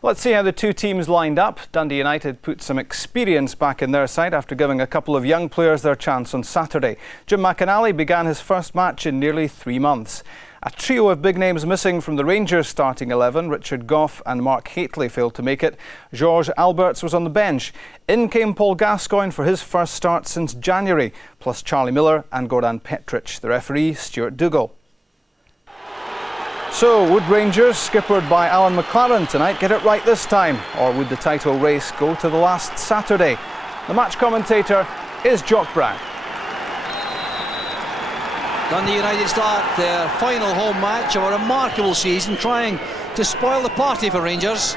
Let's see how the two teams lined up. Dundee United put some experience back in their side after giving a couple of young players their chance on Saturday. Jim McInally began his first match in nearly 3 months. A trio of big names missing from the Rangers starting 11. Richard Gough and Mark Hateley failed to make it. George Alberts was on the bench. In came Paul Gascoigne for his first start since January, plus Charlie Miller and Goran Petric. The referee, Stuart Dougal. So, would Rangers, skippered by Alan McLaren tonight, get it right this time? Or would the title race go to the last Saturday? The match commentator is Jock Brown. Dundee United start their final home match of a remarkable season, trying to spoil the party for Rangers.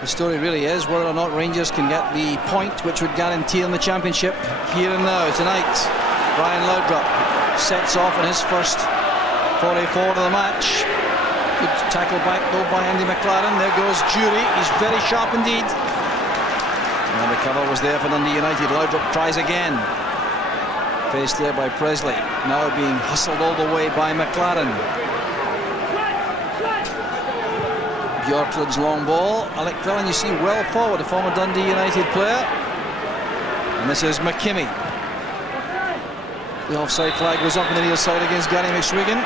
The story really is whether or not Rangers can get the point which would guarantee them the championship here and now. Tonight, Brian Laudrup sets off in his first 44 of the match. Good tackle back though by Andy McLaren. There goes Jury, he's very sharp indeed. And the cover was there for Dundee United. Laudrup tries again. Faced there by Presley, now being hustled all the way by McLaren. Bjorklund's long ball. Alec Villan, you see, well forward, a former Dundee United player. And this is McKimmie. The offside flag was up on the near side against Gary McSwiggan.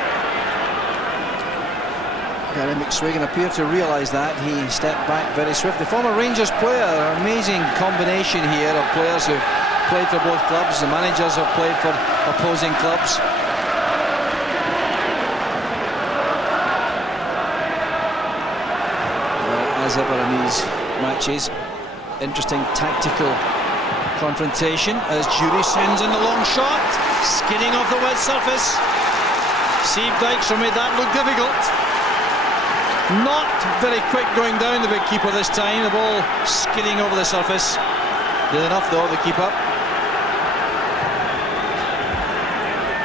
Gary McSwiggan appeared to realise that. He stepped back very swiftly. Former Rangers player, an amazing combination here of players who've played for both clubs. The managers have played for opposing clubs. As ever in these matches, interesting tactical confrontation as Jury sends in the long shot, skidding off the wet surface. Steve Dykstra made that look difficult. Not very quick going down, the big keeper this time. The ball skidding over the surface. Did enough though, the keeper.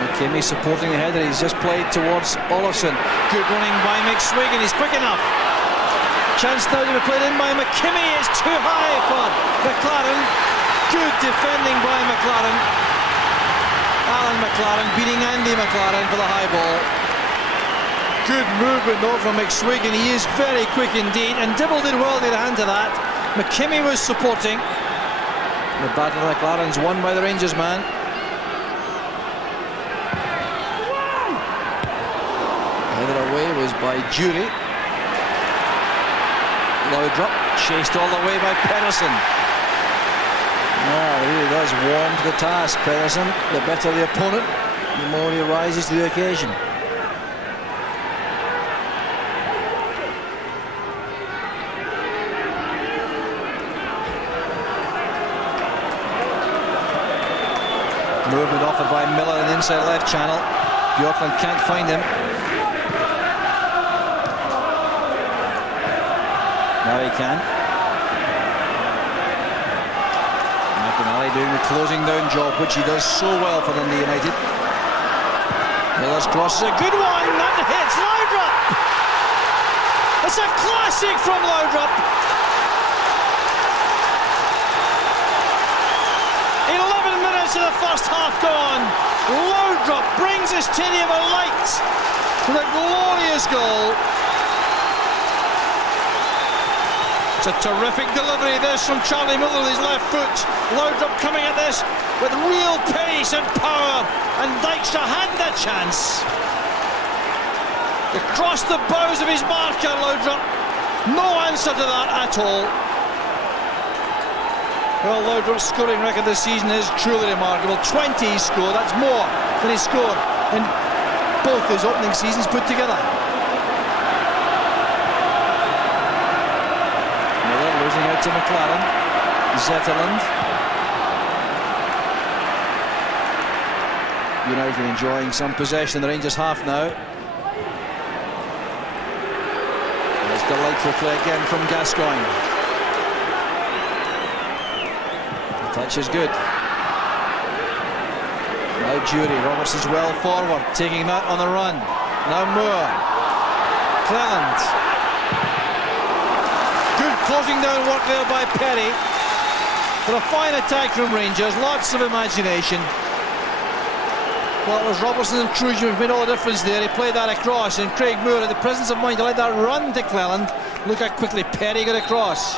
McKimmie supporting the header. He's just played towards Olofsson. Good running by McSwiggan. He's quick enough. Chance now to be played in by McKimmie. It's too high for McLaren. Good defending by McLaren. Alan McLaren beating Andy McLaren for the high ball. Good movement though from McSwiggan. He is very quick indeed, and Dibble did well to get a hand to that. McKimmie was supporting. The battle of McLaren's won by the Rangers man. Headed away was by Jury. Laudrup chased all the way by Pedersen. He really does warm to the task, Pedersen. The better the opponent, the more he rises to the occasion. Movement offered by Miller in the inside left channel. Bjorklund can't find him. Now he can. McInally doing the closing down job, which he does so well for Dundee United. Miller's cross is a good one. That hits Laudrup. It's a classic from Laudrup. 11 minutes of the first half gone. Laudrup brings his stadium alight with a glorious goal. It's a terrific delivery this from Charlie Miller with his left foot. Laudrup coming at this with real pace and power, and Dykstra had that chance. Across the bows of his marker, Laudrup. No answer to that at all. Well, Laudrup's scoring record this season is truly remarkable. 20 he scored, that's more than he scored in both his opening seasons put together. Miller losing out to McLaren. Zetterland. United enjoying some possession in the Rangers half now. There's delightful play again from Gascoigne. Touch is good. Now Jury. Robertson's well forward, taking that on the run. Now Moore. Cleland. Good closing down work there by Perry. But a fine attack from Rangers. Lots of imagination. Well, it was Robertson's intrusion which made all the difference there. He played that across, and Craig Moore had the presence of mind to let that run to Cleland. Look how quickly Perry got across.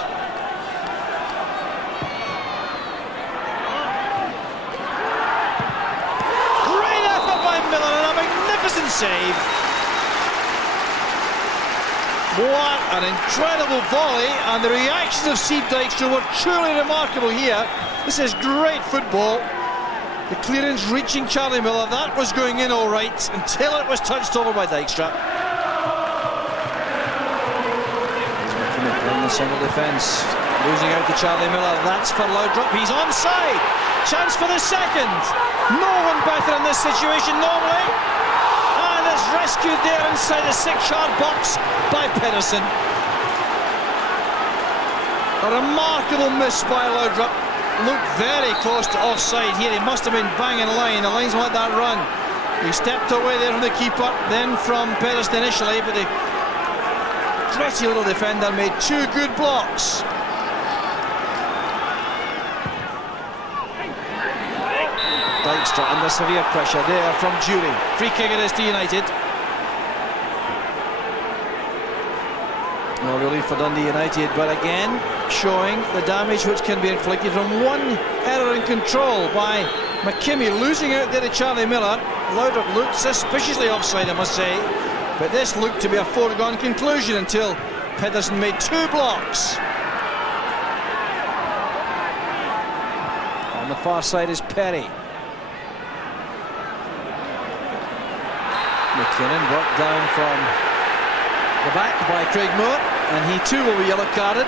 Great effort by Miller and a magnificent save. What an incredible volley, and the reactions of Steve Dykstra were truly remarkable here. This is great football. The clearance reaching Charlie Miller, that was going in all right until it was touched over by Dykstra. In the central defence, losing out to Charlie Miller. That's for Laudrup. He's onside. Chance for the second. No one better in this situation normally. And it's rescued there inside the 6-yard box by Pedersen. A remarkable miss by Laudrup. Looked very close to offside here. He must have been banging line. The linesman let that run. He stepped away there from the keeper, then from Pedersen initially, but the gritty little defender made 2 good blocks. Dykstra under severe pressure there from Jury. Free kick it is to United. No relief for Dundee United, but again showing the damage which can be inflicted from one error in control by McKimmie, losing out there to Charlie Miller. Laudrup looked suspiciously offside, I must say, but this looked to be a foregone conclusion until Pedersen made 2 blocks. On the far side is Perry. McKinnon brought down from the back by Craig Moore, and he too will be yellow carded.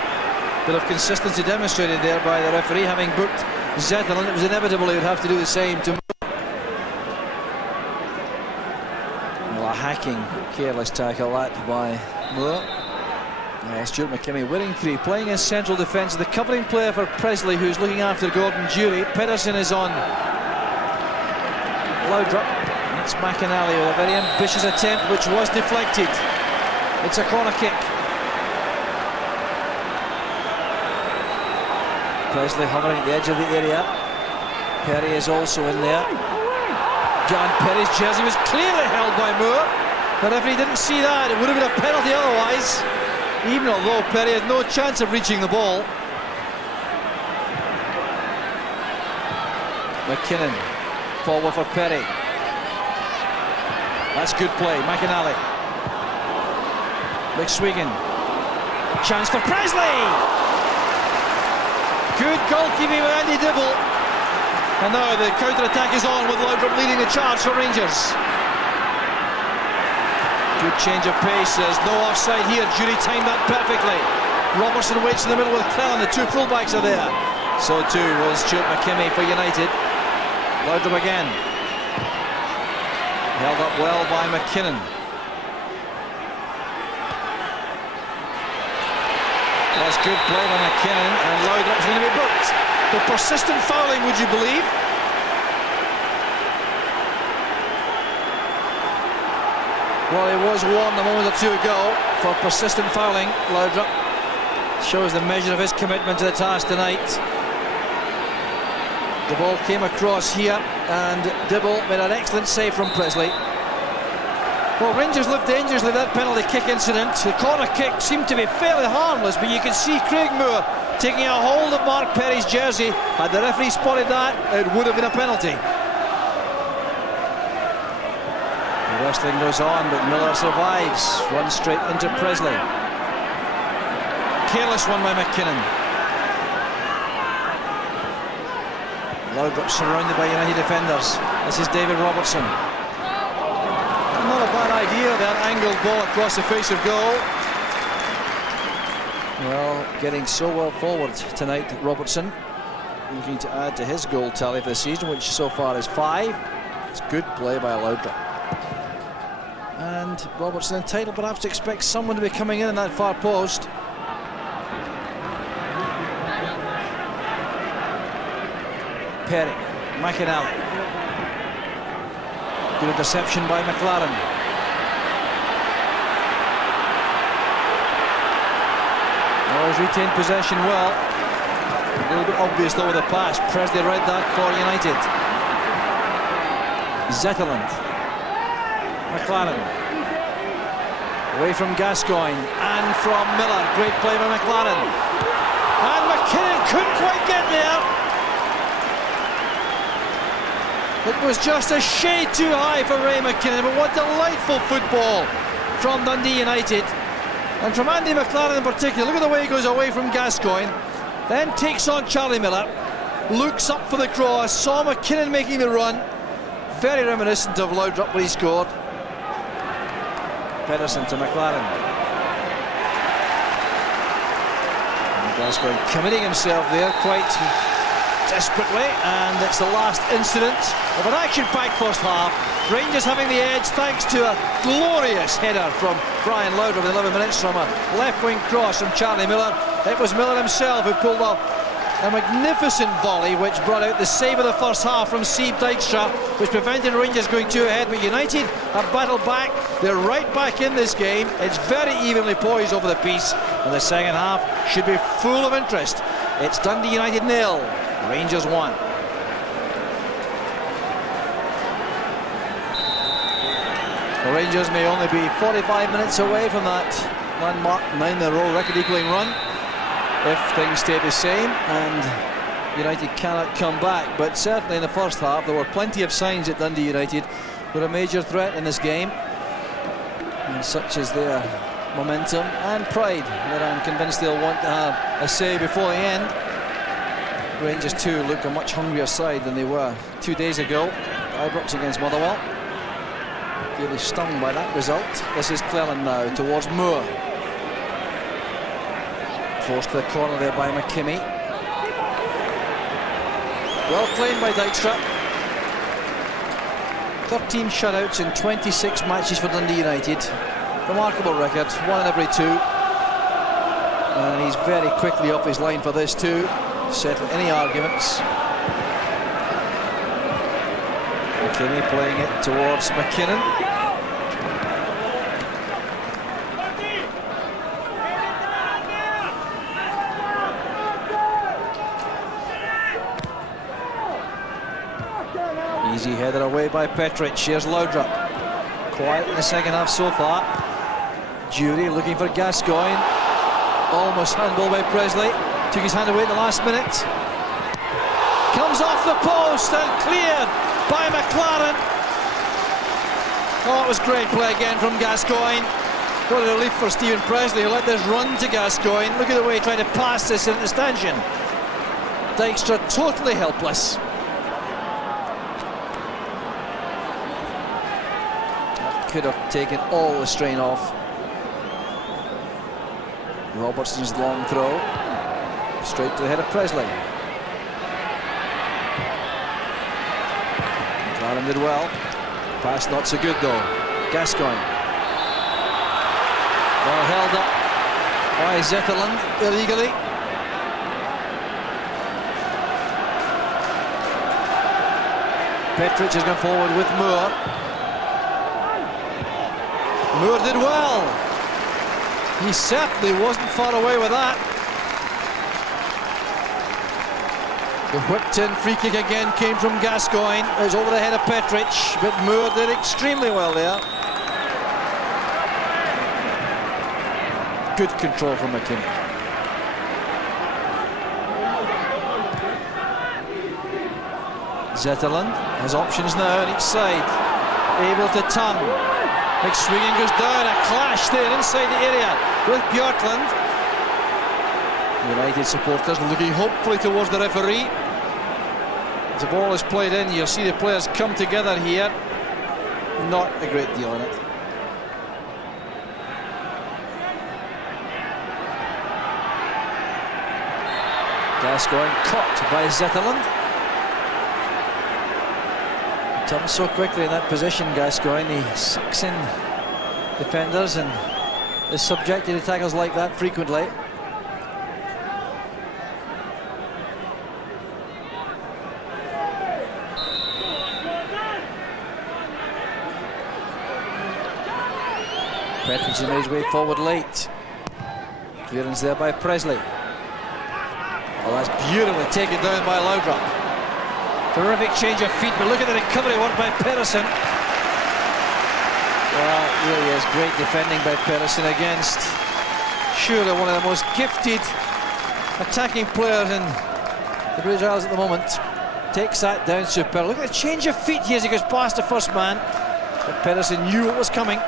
Bit of consistency demonstrated there by the referee, having booked Zetterlund. It was inevitable he would have to do the same to Moore. Well, a hacking, careless tackle that by Moore. Stuart McKimmie winning free, playing in central defence. The covering player for Presley, who's looking after Gordon Jury. Pedersen is on Laudrup. It's McAnally with a very ambitious attempt, which was deflected. It's a corner kick. Presley hovering at the edge of the area. Perry is also in there. John Perry's jersey was clearly held by Moore. The referee didn't see that. It would have been a penalty otherwise, even although Perry had no chance of reaching the ball. McKinnon forward for Perry. That's good play. McAnally. McSwigan. Chance for Presley. Good goalkeeping with Andy Dibble. And now the counter-attack is on with Laudrup leading the charge for Rangers. Good change of pace. There's no offside here. Jury timed that perfectly. Robertson waits in the middle with Clellan. The 2 fullbacks are there. So too was Stuart McKimmie for United. Laudrup again. Held up well by McKinnon. That's good play by McKinnon, and Laudrup's going to be booked for persistent fouling, would you believe? Well, he was warned a moment or 2 ago for persistent fouling. Laudrup shows the measure of his commitment to the task tonight. The ball came across here, and Dibble made an excellent save from Presley. Well, Rangers looked dangerously that penalty kick incident. The corner kick seemed to be fairly harmless, but you could see Craig Moore taking a hold of Mark Perry's jersey. Had the referee spotted that, it would have been a penalty. The wrestling goes on, but Miller survives. Runs straight into Presley. Careless one by McKinnon. Laudrup surrounded by United defenders. This is David Robertson. Not a bad idea, that angled ball across the face of goal. Well, getting so well forward tonight, Robertson. Looking to add to his goal tally for the season, which so far is 5. It's good play by Laudrup. And Robertson entitled perhaps to expect someone to be coming in that far post. Perry, McAnally. Good interception by McLaren. Oh, he's retained possession well. A little bit obvious though with the pass. Presley read that for United. Zetterlund. McLaren. Away from Gascoigne and from Miller. Great play by McLaren. And McKinnon couldn't quite get there. It was just a shade too high for Ray McKinnon, but what delightful football from Dundee United. And from Andy McLaren in particular. Look at the way he goes away from Gascoigne. Then takes on Charlie Miller. Looks up for the cross. Saw McKinnon making the run. Very reminiscent of Laudrup when he scored. Pedersen to McLaren. And Gascoigne committing himself there quite desperately, and it's the last incident of an action-packed first half. Rangers having the edge thanks to a glorious header from Brian Laudrup with 11 minutes from a left-wing cross from Charlie Miller. It was Miller himself who pulled off a magnificent volley which brought out the save of the first half from Steve Dykstra, which prevented Rangers going two ahead. But United have battled back. They're right back in this game. It's very evenly poised over the piece, and the second half should be full of interest. It's Dundee United 0, Rangers 1. The Rangers may only be 45 minutes away from that landmark 9-in-a-row record-equaling run if things stay the same and United cannot come back. But certainly in the first half there were plenty of signs that Dundee United were a major threat in this game, and such is their momentum and pride that I'm convinced they'll want to have a say before the end. Rangers too look a much hungrier side than they were 2 days ago. Ibrox against Motherwell. Really stung by that result. This is Cleland now towards Moore. Forced to the corner there by McKimmie. Well played by Dykstra. 13 shutouts in 26 matches for Dundee United. Remarkable record, 1 in every 2. And he's very quickly off his line for this too. Settle any arguments. McKimmie playing it towards McKinnon. Easy header away by Petric. Here's Laudrup. Quiet in the second half so far. Jury looking for Gascoigne. Almost handball by Presley. Took his hand away at the last minute. Comes off the post and cleared by McLaren. Oh, it was great play again from Gascoigne. What a relief for Stephen Presley, who let this run to Gascoigne. Look at the way he tried to pass this into the stanchion. Dykstra totally helpless. That could have taken all the strain off. Robertson's long throw. Straight to the head of Presley. McLaren did well. Pass not so good though. Gascoigne. Well held up by Zetterlund illegally. Petric has gone forward with Moore. Moore did well. He certainly wasn't far away with that. The whipped-in free kick again came from Gascoigne. It was over the head of Petric, but Moore did extremely well there. Good control from McKinney. Zetterlund has options now on each side. Able to turn. McSweeney goes down. A clash there inside the area with Björklund. United supporters looking hopefully towards the referee. As the ball is played in, you'll see the players come together here. Not a great deal in it. Gascoigne caught by Zetterlund. He turns so quickly in that position, Gascoigne. He sucks in defenders and is subjected to tackles like that frequently. Petric made his way forward late. Clearance there by Presley. Oh, that's beautifully taken down by Laudrup. Terrific change of feet, but look at the recovery work by Pedersen. Well, it really is great defending by Pedersen against surely one of the most gifted attacking players in the British Isles at the moment. Takes that down super. Look at the change of feet here as he goes past the first man. But Pedersen knew what was coming.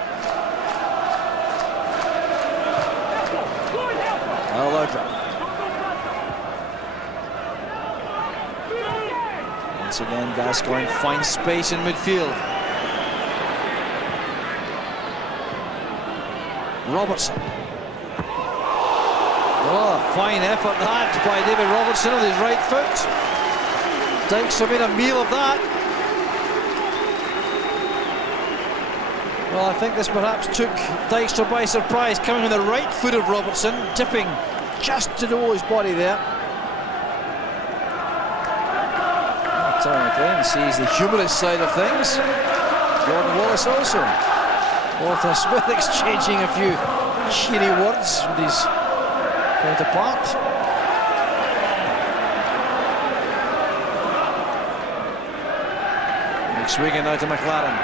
Once again, Gascoigne finds space in midfield. Robertson. Oh, fine effort that by David Robertson with his right foot. Dykstra made a meal of that. Well, I think this perhaps took Dykstra by surprise, coming on the right foot of Robertson, dipping just to the his body there. Terry McLean sees the humorous side of things. Gordon Wallace also. Walter Smith exchanging a few cheery words with his counterpart. McSwigan now to McLaren.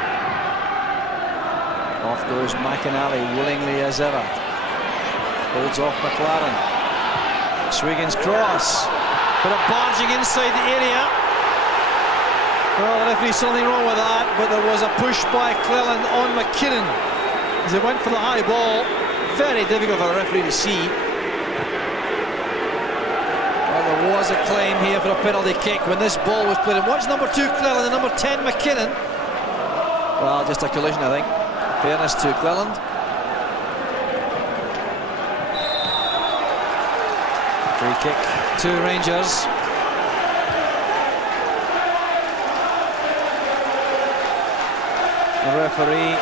Off goes McInally willingly as ever. Holds off McLaren. McSwigan's cross. But a barging inside the area. Well, the referee's something wrong with that, but there was a push by Cleland on McKinnon as he went for the high ball. Very difficult for a referee to see. Well, there was a claim here for a penalty kick when this ball was played in. Watch number 2 Cleland and number 10 McKinnon. Well, just a collision, I think. Fairness to Cleland. Free kick to Rangers. The referee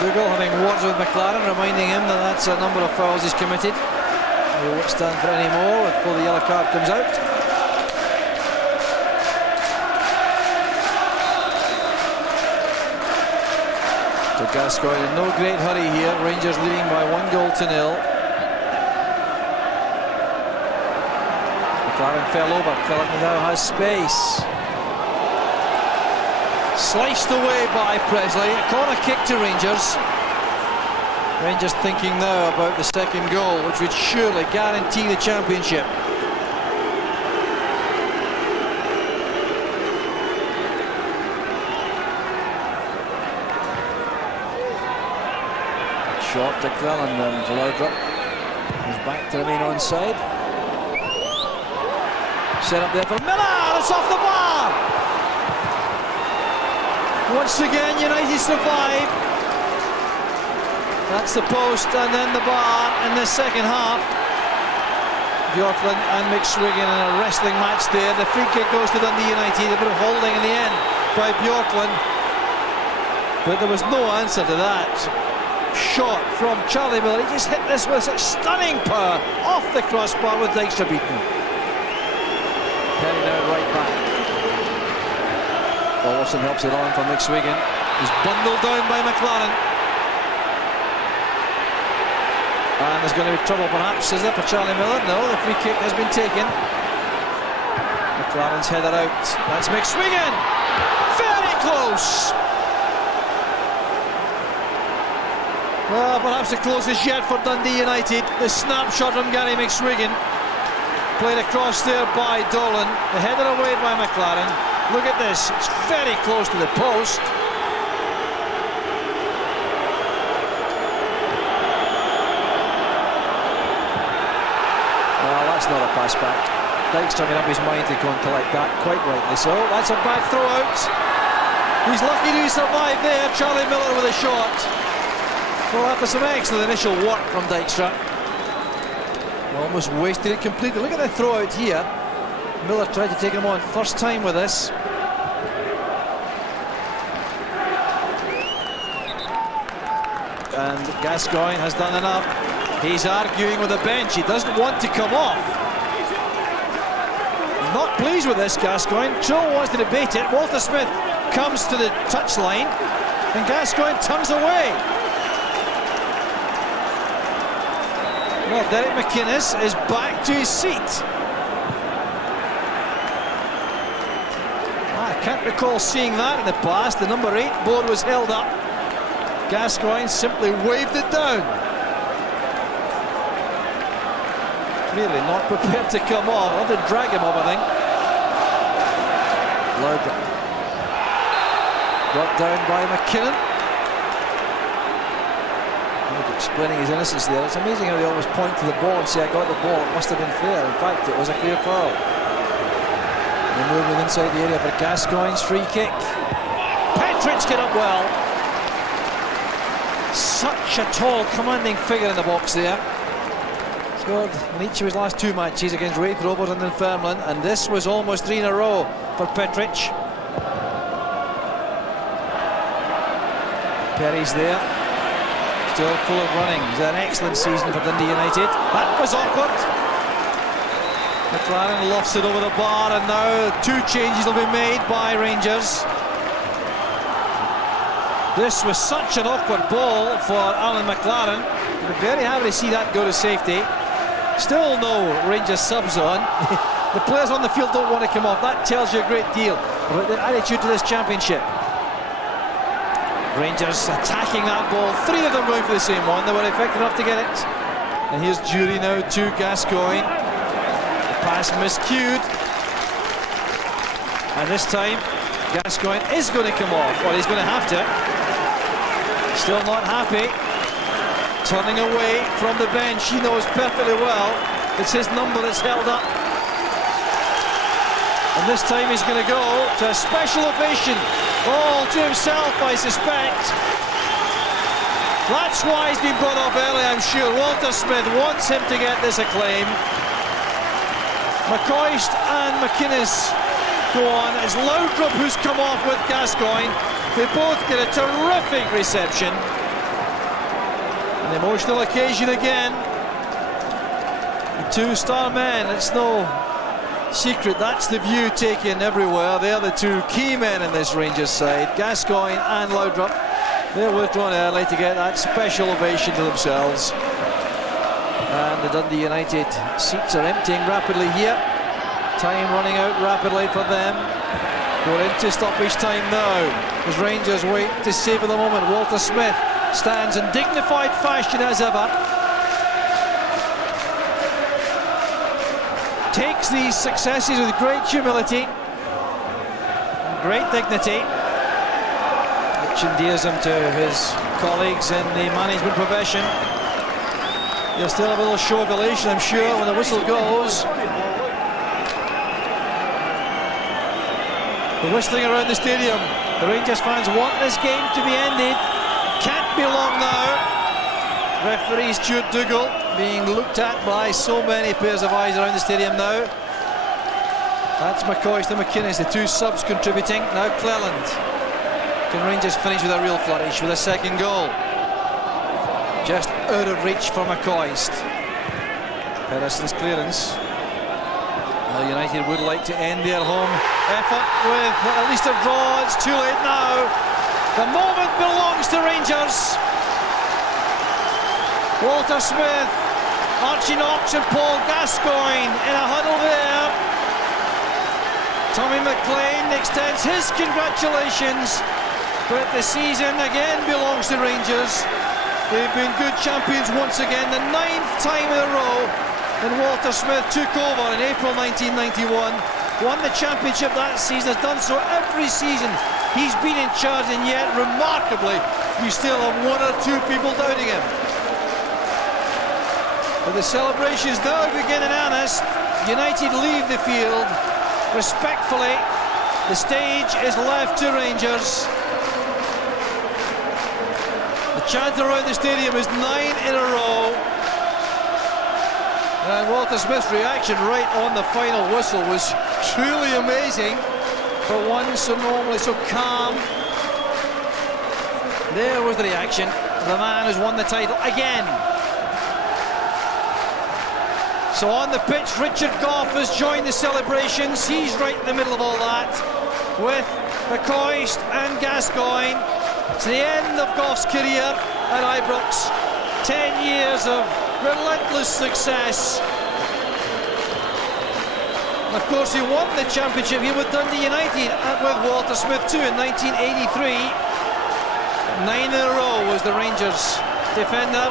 Dougal having words with McLaren, reminding him that that's a number of fouls he's committed. He won't stand for any more before the yellow card comes out. To Gascoigne in no great hurry here. Rangers leading by 1-0. McLaren fell over. Cleland now has space. Sliced away by Presley. A corner kick to Rangers. Rangers thinking now about the second goal, which would surely guarantee the championship. Short to Cleland and Laudrup is back to remain onside. Set up there for Miller. It's off the bar. Once again, United survive. That's the post and then the bar in the second half. Bjorklund and McSwigan in a wrestling match there. The free kick goes to Dundee United. A bit of holding in the end by Bjorklund. But there was no answer to that. Shot from Charlie Miller. He just hit this with such stunning power off the crossbar with Dykstra beaten. Penny now right back. Olsen helps it on for McSwigan. He's bundled down by McLaren. And there's going to be trouble perhaps, is there, for Charlie Miller? No, the free kick has been taken. McLaren's headed out. That's McSwigan! Very close! Well, perhaps the closest yet for Dundee United. The snapshot from Gary McSwigan. Played across there by Dolan. The header away by McLaren. Look at this, it's very close to the post. Well, that's not a pass back. Dykstra made up his mind to go and collect that, quite rightly so. That's a bad throw out. He's lucky to survive there, Charlie Miller with a shot. Well, after some excellent initial work from Dykstra. Almost wasted it completely. Look at the throw out here. Miller tried to take him on first time with this. And Gascoigne has done enough. He's arguing with the bench. He doesn't want to come off. Not pleased with this, Gascoigne. Joe wants to debate it. Walter Smith comes to the touchline and Gascoigne turns away. Well, Derek McInnes is back to his seat. I can't recall seeing that in the past. The number 8 board was held up. Gascoigne simply waved it down. Really not prepared to come off. I want to drag him off, I think. Loud. Brought down by McKinnon. Explaining his innocence there. It's amazing how they always point to the ball and say, I got the ball, it must have been fair. In fact, it was a clear foul. They're moving inside the area for Gascoigne's free kick. Petric get up well. Such a tall, commanding figure in the box there. Scored in each of his last 2 matches against Wraith Rovers and Dunfermline, and this was almost 3 in a row for Petric. Perry's there. Still full of running. He's had an excellent season for Dundee United. That was awkward. McLaren lofts it over the bar, and now 2 changes will be made by Rangers. This was such an awkward ball for Alan McLaren. We're very happy to see that go to safety. Still no Rangers subs on. The players on the field don't want to come off. That tells you a great deal about their attitude to this championship. Rangers attacking that ball, 3 of them going for the same one. They were effective enough to get it. And here's Jury now to Gascoigne. The pass miscued. And this time, Gascoigne is going to come off. Well, he's going to have to. Still not happy. Turning away from the bench. He knows perfectly well it's his number that's held up. And this time he's going to go to a special ovation. All to himself, I suspect. That's why he's been brought off early, I'm sure. Walter Smith wants him to get this acclaim. McCoist and McInnes go on. It's Laudrup who's come off with Gascoigne. They both get a terrific reception. An emotional occasion again. The 2-star men, it's no secret, that's the view taken everywhere. They're the 2 key men in this Rangers side, Gascoigne and Laudrup. They're withdrawn early to get that special ovation to themselves. And the Dundee United seats are emptying rapidly here. Time running out rapidly for them. Going into stoppage time now as Rangers wait to savour the moment. Walter Smith stands in dignified fashion as ever. Takes these successes with great humility and great dignity, which endears him to his colleagues in the management profession. He'll still have a little show of elation, I'm sure, when the whistle goes. The whistling around the stadium. The Rangers fans want this game to be ended. Can't be long now. Referee Stuart Dougal being looked at by so many pairs of eyes around the stadium now. That's McCoist and McInnes, the 2 subs contributing. Now Cleland. Can Rangers finish with a real flourish with a second goal? Just out of reach for McCoist. Harrison's clearance. Well, United would like to end their home effort with at least a draw. It's too late now. The moment belongs to Rangers. Walter Smith, Archie Knox and Paul Gascoigne in a huddle there. Tommy McLean extends his congratulations, but the season again belongs to Rangers. They've been good champions once again, the 9th time in a row. And Walter Smith took over in April 1991, won the championship that season, has done so every season he's been in charge, and yet remarkably you still have 1 or 2 people doubting him. But the celebrations now begin in earnest. United leave the field respectfully. The stage is left to Rangers. The chant around the stadium is 9 in a row. And Walter Smith's reaction right on the final whistle was truly amazing for one so normally so calm. There was the reaction. The man has won the title again. So on the pitch, Richard Gough has joined the celebrations. He's right in the middle of all that with McCoist and Gascoigne. It's the end of Gough's career at Ibrox. 10 years of relentless success. And of course, he won the championship here with Dundee United and with Walter Smith too in 1983. 9 in a row was the Rangers defender,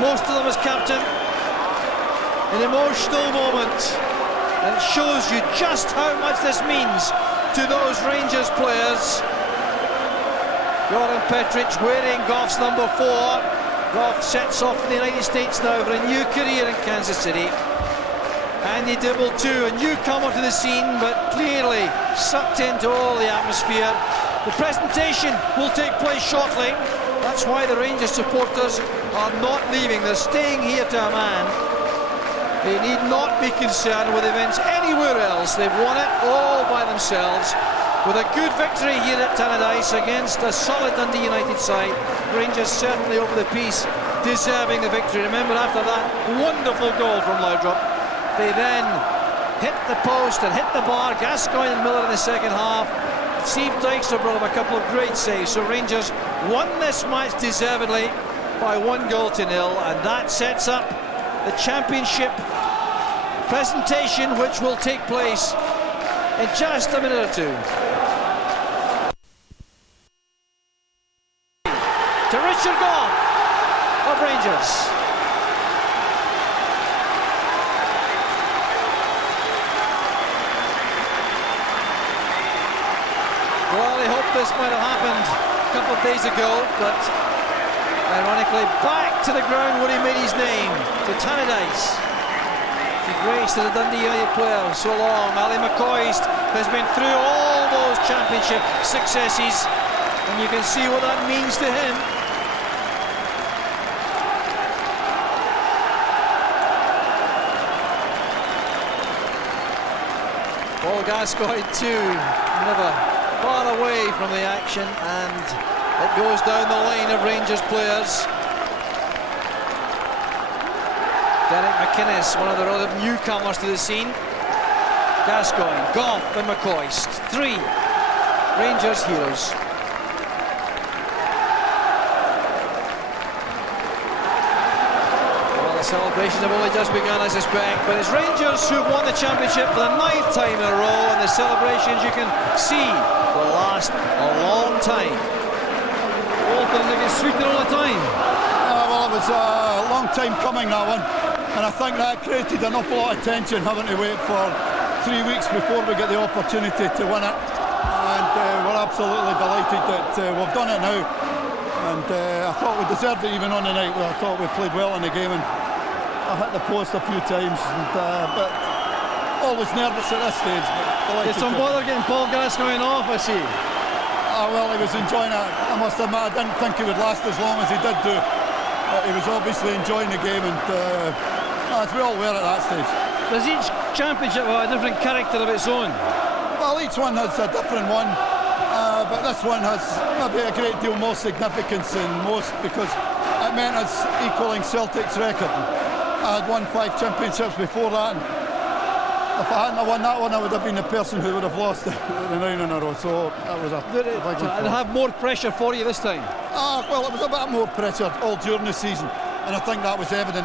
most of them as captain. An emotional moment, and it shows you just how much this means to those Rangers players. Goran Petric wearing Goff's number 4. Goff sets off for the United States now for a new career in Kansas City. Andy Dibble too, a newcomer to the scene, but clearly sucked into all the atmosphere. The presentation will take place shortly. That's why the Rangers supporters are not leaving. They're staying here to a man. They need not be concerned with events anywhere else. They've won it all by themselves. With a good victory here at Tannadice against a solid Dundee United side. Rangers certainly over the piece, deserving the victory. Remember, after that wonderful goal from Laudrup, they then hit the post and hit the bar. Gascoigne and Miller in the second half. Steve Dykstra brought up a couple of great saves. So Rangers won this match deservedly by 1-0, and that sets up the championship presentation, which will take place in just a minute or two. To Richard Goff of Rangers. Well, I hope this might have happened a couple of days ago, but ironically back to the ground where he made his name, to Tannadice. The grace to the Dundee United player so long. Ali McCoist has been through all those championship successes, and you can see what that means to him. Paul Gascoigne too, never far away from the action, and it goes down the line of Rangers players. Derek McInnes, one of the other newcomers to the scene. Gascoigne, Goff and McCoist, 3 Rangers heroes. Well, the celebrations have only just begun, I suspect, but it's Rangers who've won the championship for the 9th time in a row, and the celebrations, you can see, will last a long time. Walter, they get sweeter all the time. Well, it was a long time coming, that one. And I think that created an awful lot of tension, having to wait for 3 weeks before we get the opportunity to win it. And we're absolutely delighted that we've done it now. And I thought we deserved it even on the night. I thought we played well in the game, and I hit the post a few times. But always nervous at this stage. But It's some bother getting Paul Gascoigne off, I see. Well, he was enjoying it. I must admit, I didn't think he would last as long as he did do. He was obviously enjoying the game, and as we all were at that stage. Does each championship have a different character of its own? Well, each one has a different one, but this one has maybe a great deal more significance than most, because it meant us equalling Celtic's record. I had won 5 championships before that, and if I hadn't won that one, I would have been the person who would have lost the 9 in a row. So that was a big one. It'll have more pressure for you this time? Well, it was a bit more pressure all during the season, and I think that was evident,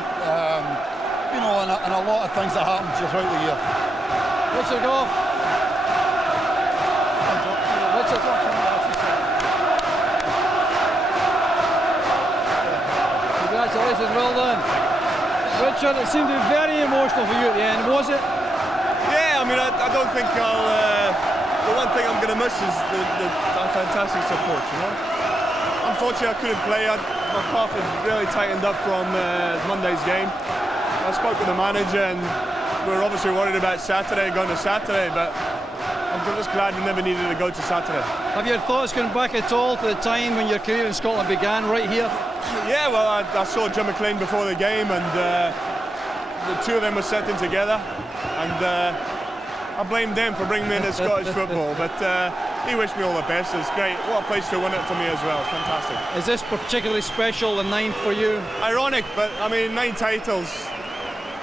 you know, in a lot of things that happened throughout the year. Richard Goff. Richard Goff. Congratulations, well done. Richard, it seemed to be very emotional for you at the end, was it? Yeah, I mean, I don't think the one thing I'm going to miss is the fantastic support, you know. Unfortunately, I couldn't play. My calf was really tightened up from Monday's game. I spoke with the manager, and we were obviously worried about Saturday, going to Saturday, but I'm just glad we never needed to go to Saturday. Have your thoughts gone back at all to the time when your career in Scotland began, right here? Yeah, well, I saw Jim McLean before the game, and the two of them were sitting together, and I blame them for bringing me into Scottish football, but he wished me all the best. It's great. What a place to win it for me as well. Fantastic. Is this particularly special, the 9th for you? Ironic, but I mean, 9 titles.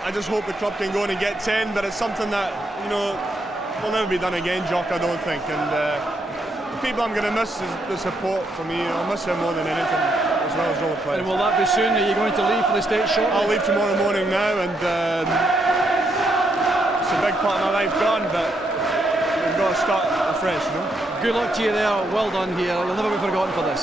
I just hope the club can go on and get 10, but it's something that, you know, will never be done again, Jock, I don't think. And the people I'm going to miss is the support from me. I'll miss them more than anything, as well as all the players. And will that be soon? Are you going to leave for the States shortly? I'll leave tomorrow morning now, and it's a big part of my life gone, but we've got to start afresh, you know. Good luck to you there. Well done here. You'll never be forgotten for this.